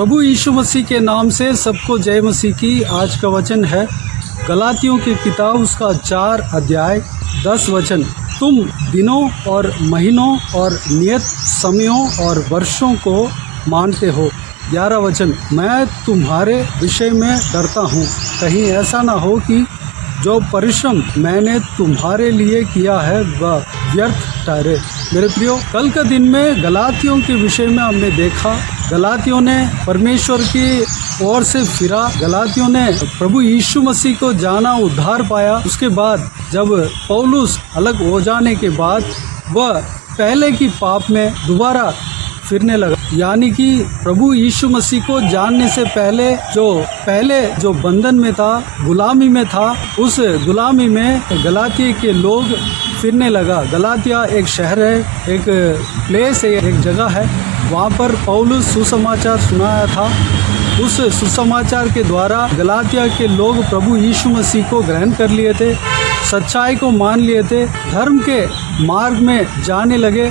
प्रभु यीशु मसीह के नाम से सबको जय मसीह की। आज का वचन है गलातियों की किताब उसका 4 अध्याय 10 वचन। तुम दिनों और महीनों और नियत समयों और वर्षों को मानते हो। 11 वचन। मैं तुम्हारे विषय में डरता हूँ, कहीं ऐसा ना हो कि जो परिश्रम मैंने तुम्हारे लिए किया है वह व्यर्थ ठहरे। मेरे प्रियो, कल के दिन में गलातियों के विषय में हमने देखा, गलातियों ने परमेश्वर की ओर से फिरा, गलातियों ने प्रभु यीशु मसीह को जाना, उद्धार पाया। उसके बाद जब पौलुस अलग हो जाने के बाद वह पहले की पाप में दोबारा फिरने लगा, यानी कि प्रभु यीशु मसीह को जानने से पहले जो बंधन में था, गुलामी में था, उस गुलामी में गलातिया के लोग फिरने लगा। गलातिया एक शहर है, एक प्लेस है, एक जगह है, वहाँ पर पौलुस सुसमाचार सुनाया था। उस सुसमाचार के द्वारा गलातिया के लोग प्रभु यीशु मसीह को ग्रहण कर लिए थे, सच्चाई को मान लिए थे, धर्म के मार्ग में जाने लगे।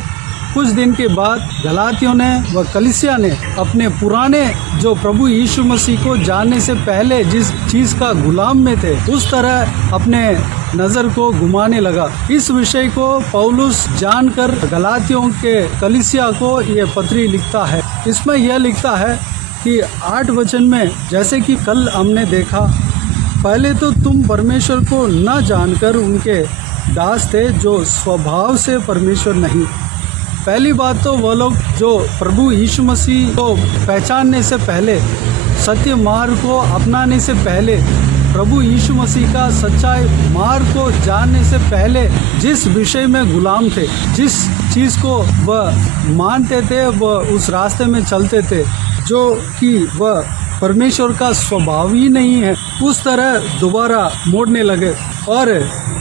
कुछ दिन के बाद गलातियों ने व कलीसिया ने अपने पुराने जो प्रभु यीशु मसीह को जानने से पहले जिस चीज़ का गुलाम में थे, उस तरह अपने नज़र को घुमाने लगा। इस विषय को पौलुस जानकर गलातियों के कलीसिया को ये पत्री लिखता है। इसमें यह लिखता है कि 8 वचन में, जैसे कि कल हमने देखा, पहले तो तुम परमेश्वर को न जानकर उनके दास थे जो स्वभाव से परमेश्वर नहीं। पहली बात तो वह लोग जो प्रभु यीशु मसीह को पहचानने से पहले, सत्य मार्ग को अपनाने से पहले, प्रभु यीशु मसीह का सच्चाई मार्ग को जानने से पहले जिस विषय में गुलाम थे, जिस चीज़ को वह मानते थे, वह उस रास्ते में चलते थे जो कि वह परमेश्वर का स्वभाव ही नहीं है, उस तरह दोबारा मोड़ने लगे और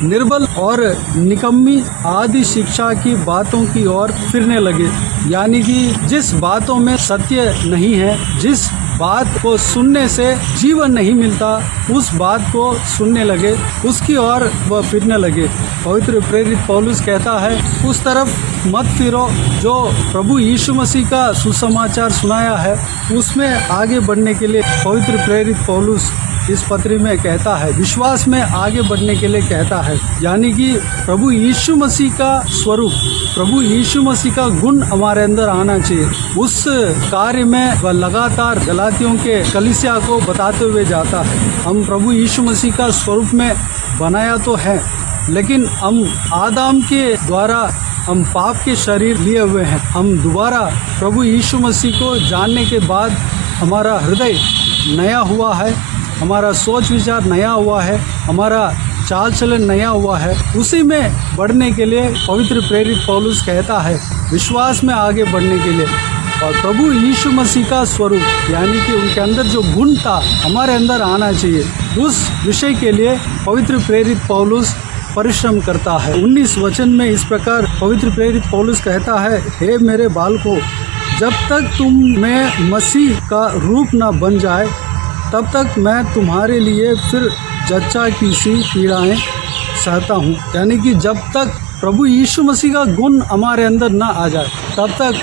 निर्बल और निकम्मी आदि शिक्षा की बातों की ओर फिरने लगे। यानी कि जिस बातों में सत्य नहीं है, जिस बात को सुनने से जीवन नहीं मिलता, उस बात को सुनने लगे, उसकी ओर वह फिरने लगे। पवित्र प्रेरित पौलुस कहता है, उस तरफ मत फिरो जो प्रभु यीशु मसीह का सुसमाचार सुनाया है, उसमें आगे बढ़ने के लिए पवित्र प्रेरित पौलुस इस पत्री में कहता है, विश्वास में आगे बढ़ने के लिए कहता है। यानी कि प्रभु यीशु मसीह का स्वरूप, प्रभु यीशु मसीह का गुण हमारे अंदर आना चाहिए। उस कार्य में वह लगातार गलातियों के कलीसिया को बताते हुए जाता है, हम प्रभु यीशु मसीह का स्वरूप में बनाया तो है, लेकिन हम आदम के द्वारा हम पाप के शरीर लिए हुए हैं। हम दोबारा प्रभु यीशु मसीह को जानने के बाद हमारा हृदय नया हुआ है, हमारा सोच विचार नया हुआ है, हमारा चाल चलन नया हुआ है। उसी में बढ़ने के लिए पवित्र प्रेरित पौलुस कहता है, विश्वास में आगे बढ़ने के लिए। और प्रभु यीशु मसीह का स्वरूप, यानी कि उनके अंदर जो गुण था हमारे अंदर आना चाहिए, उस विषय के लिए पवित्र प्रेरित पौलुस परिश्रम करता है। 19 वचन में इस प्रकार पवित्र प्रेरित पौलुस कहता है, हे मेरे बालकों, जब तक तुम में मसीह का रूप न बन जाए, तब तक मैं तुम्हारे लिए फिर जच्चा की सी पीड़ाएं सहता हूँ। यानी कि जब तक प्रभु यीशु मसीह का गुण हमारे अंदर ना आ जाए, तब तक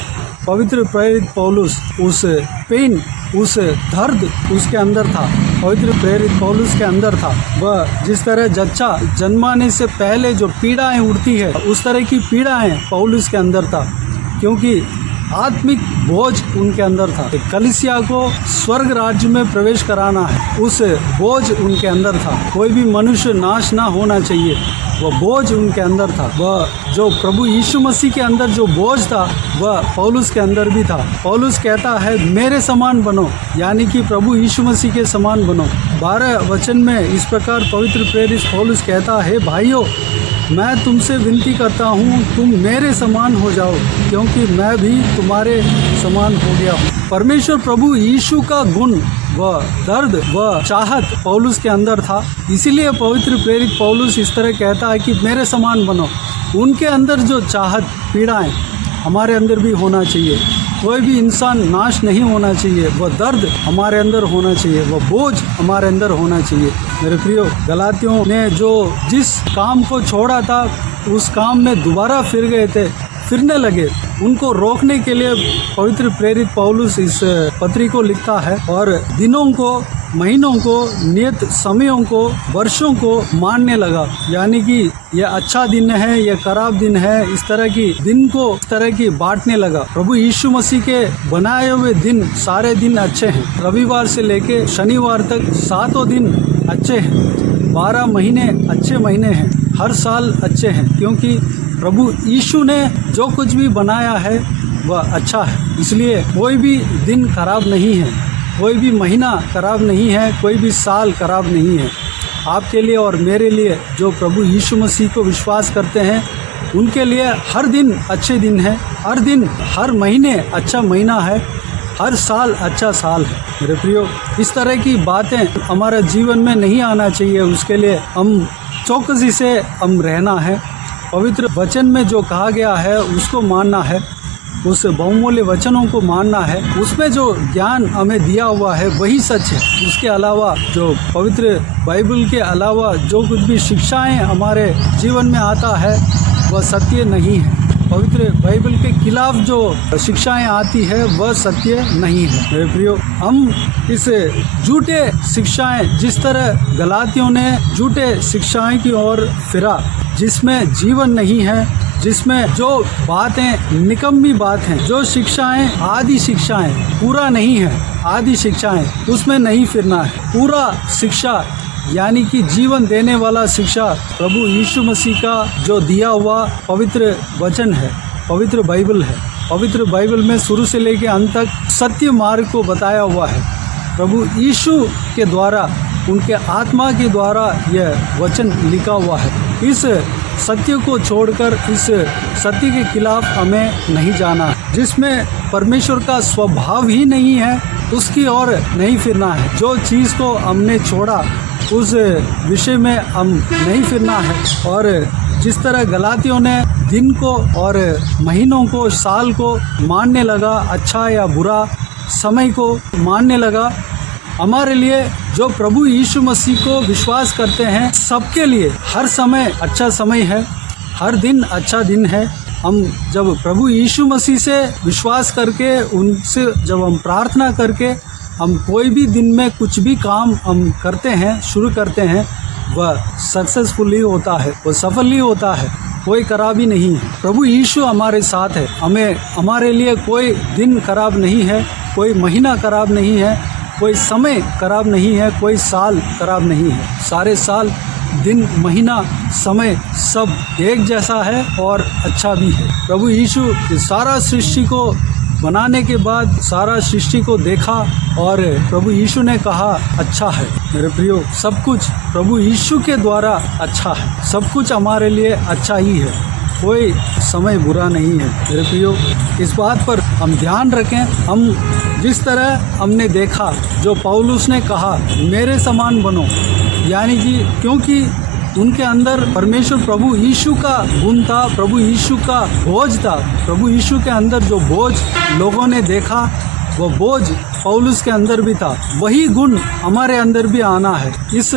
पवित्र प्रेरित पौलुस उस पेन, उस दर्द उसके अंदर था, पवित्र प्रेरित पौलुस के अंदर था। वह जिस तरह जच्चा जन्माने से पहले जो पीड़ाएं उठती है, उस तरह की पीड़ाएं पौलुस के अंदर था, क्योंकि आत्मिक बोझ उनके अंदर था। कलीसिया को स्वर्ग राज्य में प्रवेश कराना है, उस बोझ उनके अंदर था। कोई भी मनुष्य नाश ना होना चाहिए, वह बोझ उनके अंदर था। वह जो प्रभु यीशु मसीह के अंदर जो बोझ था, वह पौलुस के अंदर भी था। पौलुस कहता है, मेरे समान बनो, यानी कि प्रभु यीशु मसीह के समान बनो। 12 वचन में इस प्रकार पवित्र प्रेरित पौलुस कहता है, भाइयों, मैं तुमसे विनती करता हूँ, तुम मेरे समान हो जाओ, क्योंकि मैं भी तुम्हारे समान हो गया हूँ। परमेश्वर प्रभु यीशु का गुण व दर्द व चाहत पौलुस के अंदर था, इसीलिए पवित्र प्रेरित पौलुस इस तरह कहता है कि मेरे समान बनो। उनके अंदर जो चाहत, पीड़ाएं हमारे अंदर भी होना चाहिए। कोई भी इंसान नाश नहीं होना चाहिए, वह दर्द हमारे अंदर होना चाहिए, वह बोझ हमारे अंदर होना चाहिए। मेरे प्रियो, गलातियों ने जो जिस काम को छोड़ा था, उस काम में दोबारा फिर गए थे, फिरने लगे, उनको रोकने के लिए पवित्र प्रेरित पौलुस इस पत्री को लिखता है और दिनों को, महीनों को, नियत समयों को, वर्षों को मानने लगा। यानी कि ये अच्छा दिन है, ये खराब दिन है, इस तरह की दिन को इस तरह की बांटने लगा। प्रभु यीशु मसीह के बनाए हुए दिन सारे दिन अच्छे हैं। रविवार से लेके शनिवार तक 7 दिन अच्छे हैं। 12 महीने अच्छे महीने हैं। हर साल अच्छे हैं, क्योंकि प्रभु यीशु ने जो कुछ भी बनाया है वह अच्छा है। इसलिए कोई भी दिन खराब नहीं है, कोई भी महीना खराब नहीं है, कोई भी साल खराब नहीं है। आपके लिए और मेरे लिए जो प्रभु यीशु मसीह को विश्वास करते हैं, उनके लिए हर दिन अच्छे दिन है, हर दिन, हर महीने अच्छा महीना है, हर साल अच्छा साल है। मेरे प्रियो, इस तरह की बातें हमारे जीवन में नहीं आना चाहिए। उसके लिए हम चौकसी से हम रहना है। पवित्र वचन में जो कहा गया है उसको मानना है, उस बहुमूल्य वचनों को मानना है। उसमें जो ज्ञान हमें दिया हुआ है वही सच है। उसके अलावा जो पवित्र बाइबल के अलावा जो कुछ भी शिक्षाएं हमारे जीवन में आता है वह सत्य नहीं है। पवित्र बाइबल के खिलाफ जो शिक्षाएं आती है वह सत्य नहीं है। मेरे प्रियो, हम इस झूठे शिक्षाएं, जिस तरह गलातियों ने झूठे शिक्षाएं की ओर फिरा, जिसमें जीवन नहीं है, जिसमें जो बातें निकम्मी बात हैं, जो शिक्षाएं आदि शिक्षाएं, पूरा नहीं है, आदि शिक्षाएं, उसमें नहीं फिरना है। पूरा शिक्षा यानी कि जीवन देने वाला शिक्षा प्रभु यीशु मसीह का जो दिया हुआ पवित्र वचन है, पवित्र बाइबल है। पवित्र बाइबल में शुरू से लेकर अंत तक सत्य मार्ग को बताया हुआ है। प्रभु यीशु के द्वारा, उनके आत्मा के द्वारा यह वचन लिखा हुआ है। इस सत्य को छोड़कर इस सत्य के खिलाफ हमें नहीं जाना। जिसमें परमेश्वर का स्वभाव ही नहीं है उसकी ओर नहीं फिरना है। जो चीज़ को हमने छोड़ा उस विषय में हम नहीं फिरना है। और जिस तरह गलातियों ने दिन को और महीनों को, साल को मानने लगा, अच्छा या बुरा समय को मानने लगा, हमारे लिए जो प्रभु यीशु मसीह को विश्वास करते हैं सबके लिए हर समय अच्छा समय है, हर दिन अच्छा दिन है। हम जब प्रभु यीशु मसीह से विश्वास करके, उनसे जब हम प्रार्थना करके हम कोई भी दिन में कुछ भी काम हम करते हैं, शुरू करते हैं, वह सक्सेसफुली होता है, वह सफल ही होता है, कोई खराबी नहीं है। प्रभु यीशु हमारे साथ है। हमारे लिए कोई दिन खराब नहीं है, कोई महीना खराब नहीं है, कोई समय खराब नहीं है, कोई साल खराब नहीं है। सारे साल, दिन, महीना, समय सब एक जैसा है और अच्छा भी है। प्रभु यीशु सारा सृष्टि को बनाने के बाद सारा सृष्टि को देखा और प्रभु यीशु ने कहा अच्छा है। मेरे प्रियो, सब कुछ प्रभु यीशु के द्वारा अच्छा है। सब कुछ हमारे लिए अच्छा ही है, कोई समय बुरा नहीं है। मेरे प्रियो, इस बात पर हम ध्यान रखें। हम जिस तरह हमने देखा, जो पौलुस ने कहा मेरे समान बनो, यानी कि क्योंकि उनके अंदर परमेश्वर प्रभु यीशु का गुण था, प्रभु यीशु का बोझ था। प्रभु यीशु के अंदर जो बोझ लोगों ने देखा, वो बोझ पौलुस के अंदर भी था। वही गुण हमारे अंदर भी आना है। इस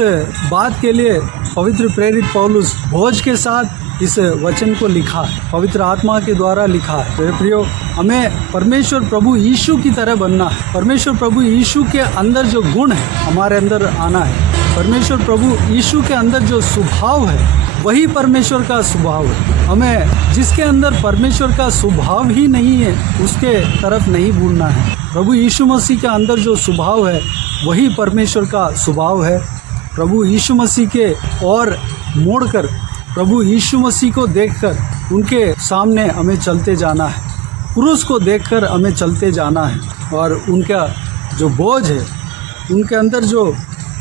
बात के लिए पवित्र प्रेरित पौलुस बोझ के साथ इस वचन को लिखा है, पवित्र आत्मा के द्वारा लिखा है। मेरे प्रियो, हमें परमेश्वर प्रभु यीशु की तरह बनना है। परमेश्वर प्रभु यीशु के अंदर जो गुण है हमारे अंदर आना है। परमेश्वर प्रभु यीशु के अंदर जो स्वभाव है वही परमेश्वर का स्वभाव है। हमें जिसके अंदर परमेश्वर का स्वभाव ही नहीं है उसके तरफ नहीं मुड़ना है। प्रभु यीशु मसीह के अंदर जो स्वभाव है वही परमेश्वर का स्वभाव है। प्रभु यीशु मसीह के और मोड़कर प्रभु यीशु मसीह को देखकर उनके सामने हमें चलते जाना है। क्रूस को देखकर हमें चलते जाना है और उनका जो बोझ है, उनके अंदर जो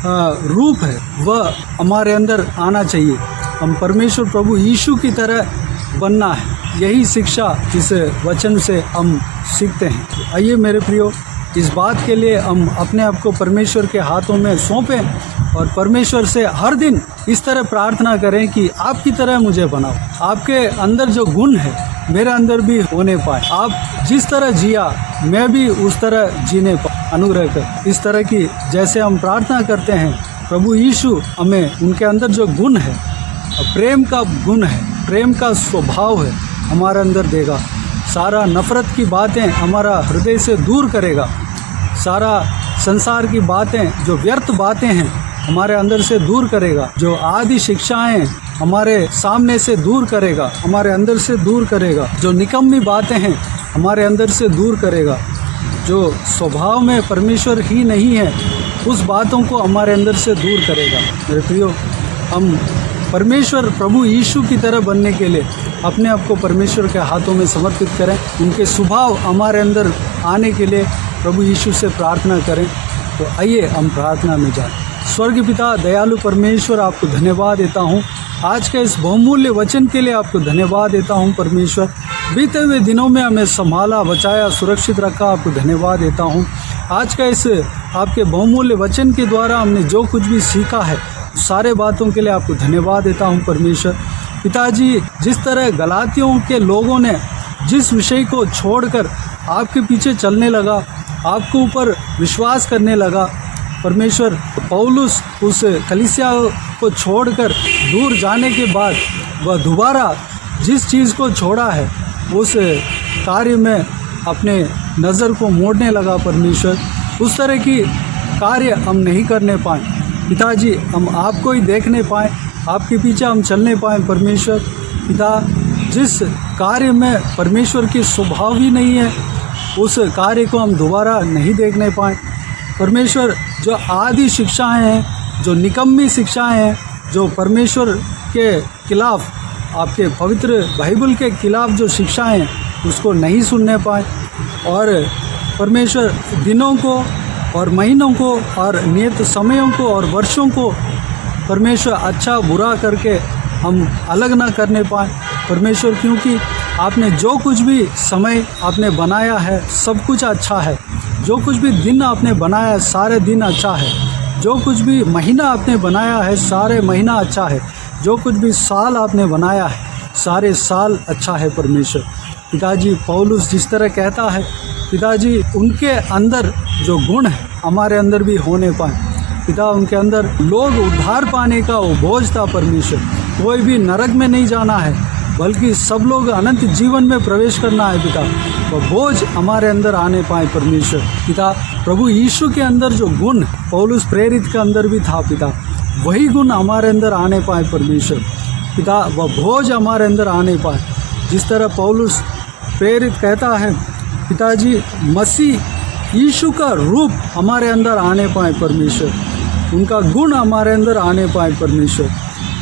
रूप है वह हमारे अंदर आना चाहिए। हम परमेश्वर प्रभु यीशु की तरह बनना है। यही शिक्षा इस वचन से हम सीखते हैं। आइए मेरे प्रियो, इस बात के लिए हम अपने आप को परमेश्वर के हाथों में सौंपें और परमेश्वर से हर दिन इस तरह प्रार्थना करें कि आपकी तरह मुझे बनाओ। आपके अंदर जो गुण है मेरे अंदर भी होने पाए। आप जिस तरह जिया मैं भी उस तरह जीने पाऊँ। अनुग्रह कर इस तरह की जैसे हम प्रार्थना करते हैं, प्रभु यीशु हमें उनके अंदर जो गुण है, प्रेम का गुण है, प्रेम का स्वभाव है, हमारे अंदर देगा। सारा नफ़रत की बातें हमारा हृदय से दूर करेगा। सारा संसार की बातें, जो व्यर्थ बातें हैं, हमारे अंदर से दूर करेगा। जो आदि शिक्षाएं हमारे सामने से दूर करेगा, हमारे अंदर से दूर करेगा। जो निकम्मी बातें हैं हमारे अंदर से दूर करेगा। जो स्वभाव में परमेश्वर ही नहीं है, उस बातों को हमारे अंदर से दूर करेगा। मेरे प्रियो, हम परमेश्वर प्रभु यीशु की तरह बनने के लिए अपने आप को परमेश्वर के हाथों में समर्पित करें। उनके स्वभाव हमारे अंदर आने के लिए प्रभु यीशु से प्रार्थना करें। तो आइए हम प्रार्थना में जाएं। स्वर्ग पिता दयालु परमेश्वर, आपको धन्यवाद देता हूँ आज के इस बहुमूल्य वचन के लिए। आपको धन्यवाद देता हूँ परमेश्वर, बीते हुए दिनों में हमें संभाला, बचाया, सुरक्षित रखा। आपको धन्यवाद देता हूँ आज का इस आपके बहुमूल्य वचन के द्वारा हमने जो कुछ भी सीखा है, सारे बातों के लिए आपको धन्यवाद देता हूँ परमेश्वर। पिताजी, जिस तरह गलातियों के लोगों ने जिस विषय को छोड़कर आपके पीछे चलने लगा, आपके ऊपर विश्वास करने लगा, परमेश्वर पौलुस उस कलीसिया को छोड़कर दूर जाने के बाद वह दोबारा जिस चीज़ को छोड़ा है, उस कार्य में अपने नज़र को मोड़ने लगा परमेश्वर। उस तरह की कार्य हम नहीं करने पाए पिताजी, हम आपको ही देखने पाएँ, आपके पीछे हम चलने पाएँ परमेश्वर। पिता, जिस कार्य में परमेश्वर की स्वभाव ही नहीं है, उस कार्य को हम दोबारा नहीं देखने पाएँ परमेश्वर। जो आदि शिक्षाएं हैं, जो निकम्मी शिक्षाएं हैं, जो परमेश्वर के खिलाफ, आपके पवित्र बाइबल के खिलाफ जो शिक्षाएं हैं, उसको नहीं सुनने पाए। और परमेश्वर दिनों को और महीनों को और नियत समयों को और वर्षों को परमेश्वर अच्छा बुरा करके हम अलग ना करने पाए परमेश्वर, क्योंकि आपने जो कुछ भी समय आपने बनाया है सब कुछ अच्छा है। जो कुछ भी दिन आपने बनाया है सारे दिन अच्छा है। जो कुछ भी महीना आपने बनाया है सारे महीना अच्छा है। जो कुछ भी साल आपने बनाया है सारे साल अच्छा है परमेश्वर। पिताजी, पौलुस जिस तरह कहता है पिताजी, उनके अंदर जो गुण है हमारे अंदर भी होने पाए पिता। उनके अंदर लोग उद्धार पाने का वो बोझ था परमेश्वर। कोई भी नरक में नहीं जाना है, बल्कि सब लोग अनंत जीवन में प्रवेश करना है पिता। वह बोझ हमारे अंदर आने पाए परमेश्वर। पिता, प्रभु यीशु के अंदर जो गुण पौलुस प्रेरित के अंदर भी था पिता, वही गुण हमारे अंदर आने पाए परमेश्वर। पिता, वह बोझ हमारे अंदर आने पाए। जिस तरह पौलुस प्रेरित कहता है पिताजी, मसीह यीशु का रूप हमारे अंदर आने पाए परमेश्वर। उनका गुण हमारे अंदर आने पाए परमेश्वर।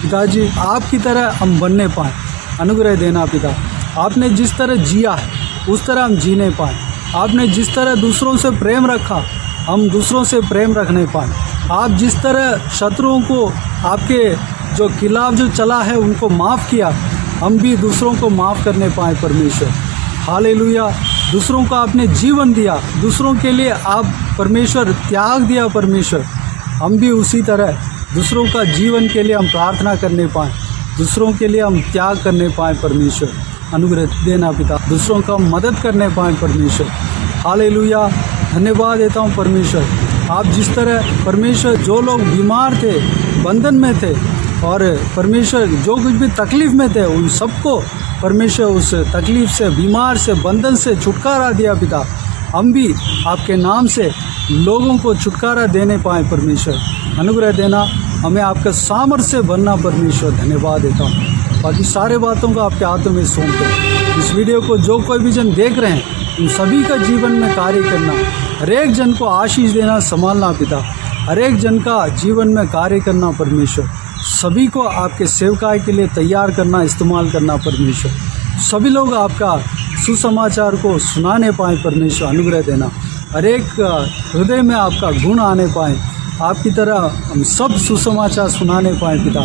पिताजी, आपकी तरह हम बनने पाए, अनुग्रह देना पिता। आपने जिस तरह जिया है उस तरह हम जीने पाए। आपने जिस तरह दूसरों से प्रेम रखा, हम दूसरों से प्रेम रखने पाए। आप जिस तरह शत्रुओं को आपके जो खिलाफ जो चला है उनको माफ़ किया, हम भी दूसरों को माफ़ करने पाए परमेश्वर। हालेलुया। दूसरों को आपने जीवन दिया, दूसरों के लिए आप परमेश्वर त्याग दिया परमेश्वर। हम भी उसी तरह दूसरों का जीवन के लिए हम प्रार्थना करने पाएँ, दूसरों के लिए हम त्याग करने पाएँ परमेश्वर। अनुग्रह देना पिता, दूसरों का मदद करने पाएँ परमेश्वर। हालेलुया। धन्यवाद देता हूँ परमेश्वर। आप जिस तरह परमेश्वर जो लोग बीमार थे, बंधन में थे, और परमेश्वर जो कुछ भी तकलीफ़ में थे, उन सबको परमेश्वर उस तकलीफ़ से, बीमार से, बंधन से छुटकारा दिया पिता। हम भी आपके नाम से लोगों को छुटकारा देने पाएँ परमेश्वर। अनुग्रह देना, हमें आपका सामर्थ्य बनना परमेश्वर। धन्यवाद देता हूँ। बाकी सारे बातों को आपके हाथों में सौंपते हैं। इस वीडियो को जो कोई भी जन देख रहे हैं, उन सभी का जीवन में कार्य करना, हर एक जन को आशीष देना, संभालना पिता। हर एक जन का जीवन में कार्य करना परमेश्वर। सभी को आपके सेवकाई के लिए तैयार करना, इस्तेमाल करना परमेश्वर। सभी लोग आपका सुसमाचार को सुनाने पाएँ परमेश्वर। अनुग्रह देना, हर एक हृदय में आपका गुण आने पाएँ, आपकी तरह हम सब सुसमाचार सुनाने पाएँ पिता।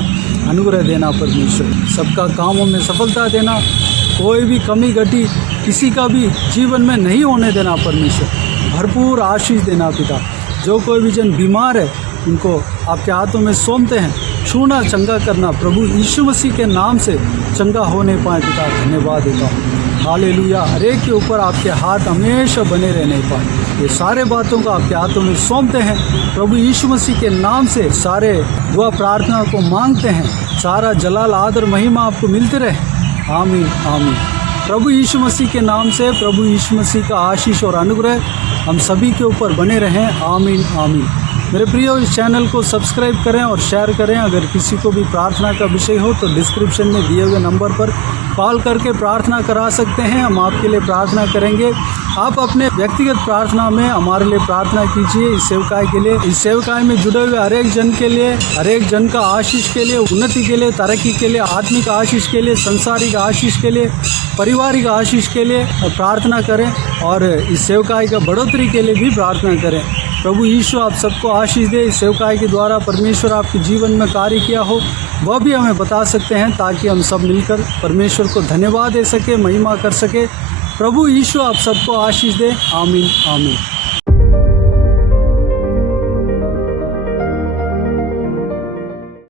अनुग्रह देना परमेश्वर। सबका कामों में सफलता देना, कोई भी कमी घटी किसी का भी जीवन में नहीं होने देना परमेश्वर। भरपूर आशीष देना पिता। जो कोई भी जन बीमार है उनको आपके हाथों में सौंपते हैं, छूना, चंगा करना, प्रभु यीशु मसीह के नाम से चंगा होने पाए पिता। धन्यवाद देता हूँ। हालेलुया। हर एक के ऊपर आपके हाथ हमेशा बने रहने पाए। ये सारे बातों को आपके हाथों में सौंपते हैं, प्रभु यीशु मसीह के नाम से सारे दुआ प्रार्थना को मांगते हैं। सारा जलाल, आदर, महिमा आपको मिलते रहे। आमीन, आमीन। प्रभु यीशु मसीह के नाम से प्रभु यीशु मसीह का आशीष और अनुग्रह हम सभी के ऊपर बने रहें। आमीन आमीन। मेरे प्रियो, इस चैनल को सब्सक्राइब करें और शेयर करें। अगर किसी को भी प्रार्थना का विषय हो तो डिस्क्रिप्शन में दिए हुए नंबर पर कॉल करके प्रार्थना करा सकते हैं। हम आपके लिए प्रार्थना करेंगे। आप अपने व्यक्तिगत प्रार्थना में हमारे लिए प्रार्थना कीजिए। इस सेवकाई के लिए, इस सेवकाई में जुड़े हुए हर एक जन के लिए, हर एक जन का आशीष के लिए, उन्नति के लिए, तरक्की के लिए, आत्मिक आशीष के लिए, संसारिक आशीष के लिए, पारिवारिक आशीष के लिए प्रार्थना करें और इस सेवकाई का बढ़ोतरी के लिए भी प्रार्थना करें। प्रभु यीशु आप सबको आशीष दे। इस सेवकाई के द्वारा परमेश्वर आपके जीवन में कार्य किया हो वह भी हमें बता सकते हैं, ताकि हम सब मिलकर परमेश्वर को धन्यवाद दे सके, महिमा कर सके। प्रभु यीशु आप सबको आशीष दे। आमीन आमीन।